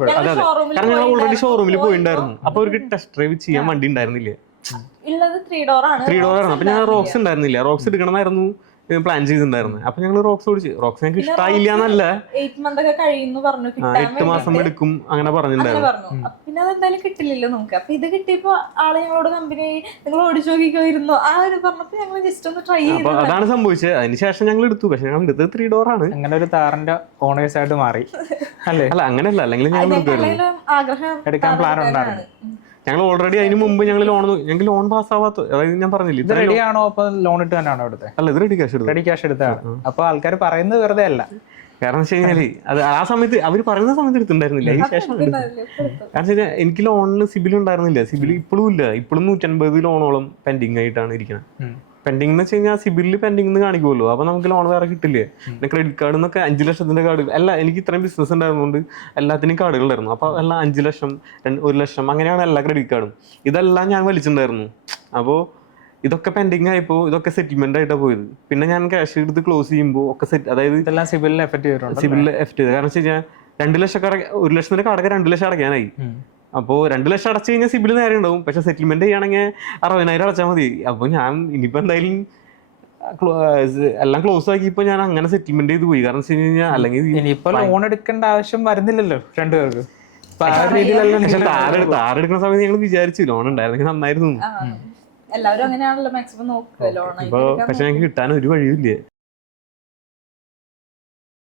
അതെ അതെ, കാരണം ഞങ്ങൾ ഓൾറെഡി ഷോറൂമിൽ പോയിട്ടുണ്ടായിരുന്നു. അപ്പൊ അവർക്ക് ടെസ്റ്റ് ഡ്രൈവ് ചെയ്യാൻ വണ്ടി ഉണ്ടായിരുന്നില്ല, 3 ഡോർ ആണ്. അപ്പൊ ഞാൻ റോക്സ് ഉണ്ടായിരുന്നില്ല, റോക്സ് എടുക്കണമെന്നായിരുന്നു പ്ലാൻ ചെയ്തിട്ടുണ്ടായിരുന്നു. അപ്പൊ ഞങ്ങൾ റോക്സ് ഓടിച്ചു. റോക്സ് ഞങ്ങൾക്ക് ഇഷ്ടമായില്ല എന്നല്ല, 8 മാസം എടുക്കും അങ്ങനെ പറഞ്ഞിട്ടുണ്ടായിരുന്നു. പിന്നെ അതെന്തായാലും കിട്ടില്ലല്ലോ നമുക്ക്. അപ്പൊ ഇത് കിട്ടിയപ്പോ ആള് ഞങ്ങളോട് കമ്പനി നിങ്ങൾ ഓടിച്ചു നോക്കിക്കോയിരുന്നു ആ ഒരു പറഞ്ഞപ്പോ ഞങ്ങൾ ജസ്റ്റ് ഒന്ന് ട്രൈ ചെയ്തു. അതാണ് സംഭവിച്ചത്. അതിനുശേഷം ഞങ്ങൾ എടുത്തു. പക്ഷെ ഞങ്ങൾ എടുത്തത് 3 ഡോർ ആണ്. അങ്ങനെ ഒരു താറിന്റെ ഓണേഴ്സ് ആയിട്ട് മാറി അല്ലേ? അല്ല അങ്ങനെയല്ല, അല്ലെങ്കിൽ ഞങ്ങൾ ആഗ്രഹം എടുക്കാൻ പ്ലാൻ ഉണ്ടായിരുന്നു. ഞങ്ങൾ ഓൾറെഡി അതിന് മുമ്പ് ഞങ്ങൾ ലോൺ പാസ്സാവാത്ത, അതായത് ഞാൻ പറഞ്ഞില്ല, ഇത് റെഡി ആണോ? അപ്പൊ ലോൺ ഇട്ട് തന്നെയാണോ എടുത്തത്? അല്ല, ഇത് റെഡി ക്യാഷ് എടുത്തു. റെഡി ക്യാഷ് എടുത്താണ്. അപ്പൊ ആൾക്കാർ പറയുന്നത് വെറുതെ അല്ല. കാരണം വെച്ച് കഴിഞ്ഞാല് അത് ആ സമയത്ത് അവർ പറയുന്ന സമയത്ത് എടുത്തിട്ടുണ്ടായിരുന്നില്ല, അതിന് ശേഷം കാരണം വെച്ചാൽ എനിക്ക് ലോണിന് സിബിൽ ഉണ്ടായിരുന്നില്ല. സിബിൽ ഇപ്പോഴും ഇല്ല. ഇപ്പോഴും 150 ലോണോളം പെൻഡിങ് ആയിട്ടാണ് ഇരിക്കുന്നത്. പെൻഡിങ് എന്ന് വെച്ച് കഴിഞ്ഞാൽ സിബിലിൽ പെൻഡിങ് എന്ന് കാണിക്കുമല്ലോ. അപ്പൊ നമുക്ക് ലോൺ വേറെ കിട്ടില്ലേ. പിന്നെ ക്രെഡിറ്റ് കാർഡ് എന്നൊക്കെ 5 ലക്ഷത്തിന്റെ കാർഡ് അല്ല, എനിക്ക് ഇത്രയും ബിസിനസ് ഉണ്ടായിരുന്നുകൊണ്ട് എല്ലാത്തിനും കാർഡുകൾ ഉണ്ടായിരുന്നു. അപ്പൊ എല്ലാം 5 ലക്ഷം 1 ലക്ഷം അങ്ങനെയാണ് എല്ലാ ക്രെഡിറ്റ് കാർഡും. ഇതെല്ലാം ഞാൻ വലിച്ചിട്ടുണ്ടായിരുന്നു. അപ്പോൾ ഇതൊക്കെ പെൻഡിങ് ആയപ്പോൾ ഇതൊക്കെ സെറ്റിൽമെന്റ് ആയിട്ടാണ് പോയത്. പിന്നെ ഞാൻ ക്യാഷ് എടുത്ത് ക്ലോസ് ചെയ്യുമ്പോൾ ഒക്കെ സെറ്റ്, അതായത് ഇതെല്ലാം സിബിലിൽ എഫക്ട് ചെയ്തിട്ടുണ്ട്. സിബിലിൽ എഫക്ട് ചെയ്ത്. കാരണം വെച്ച് കഴിഞ്ഞാൽ 2 ലക്ഷം 1 ലക്ഷത്തിന്റെ കാർഡൊക്കെ 2 ലക്ഷം അടയ്ക്കാനായി. അപ്പോൾ 2 ലക്ഷം അടച്ചു കഴിഞ്ഞാൽ സിബിൽ നേരെ ഉണ്ടാവും. പക്ഷെ സെറ്റിൽമെന്റ് ചെയ്യുകയാണെങ്കിൽ 60,000 അടച്ചാൽ മതി. അപ്പോൾ ഞാൻ ഇനിയിപ്പോൾ എന്തായാലും എല്ലാം ക്ലോസ് ആക്കിയപ്പോൾ ഞാൻ അങ്ങനെ സെറ്റിൽമെന്റ് ചെയ്ത് പോയി. കാരണം വെച്ച് കഴിഞ്ഞാൽ അല്ലെങ്കിൽ ഇനിയിപ്പോ ലോൺ എടുക്കേണ്ട ആവശ്യം വരുന്നില്ലല്ലോ രണ്ടുപേർക്ക്. താരെടുക്കുന്ന സമയത്ത് ഞങ്ങൾ വിചാരിച്ചു ലോൺ ഉണ്ടായിരുന്നെങ്കിൽ നന്നായിരുന്നു. എല്ലാവരും അങ്ങനെയാണല്ലോ മാക്സിമം നോക്കുക ലോൺ. പക്ഷെ ഞങ്ങൾക്ക് കിട്ടാൻ ഒരു വഴിയില്ല.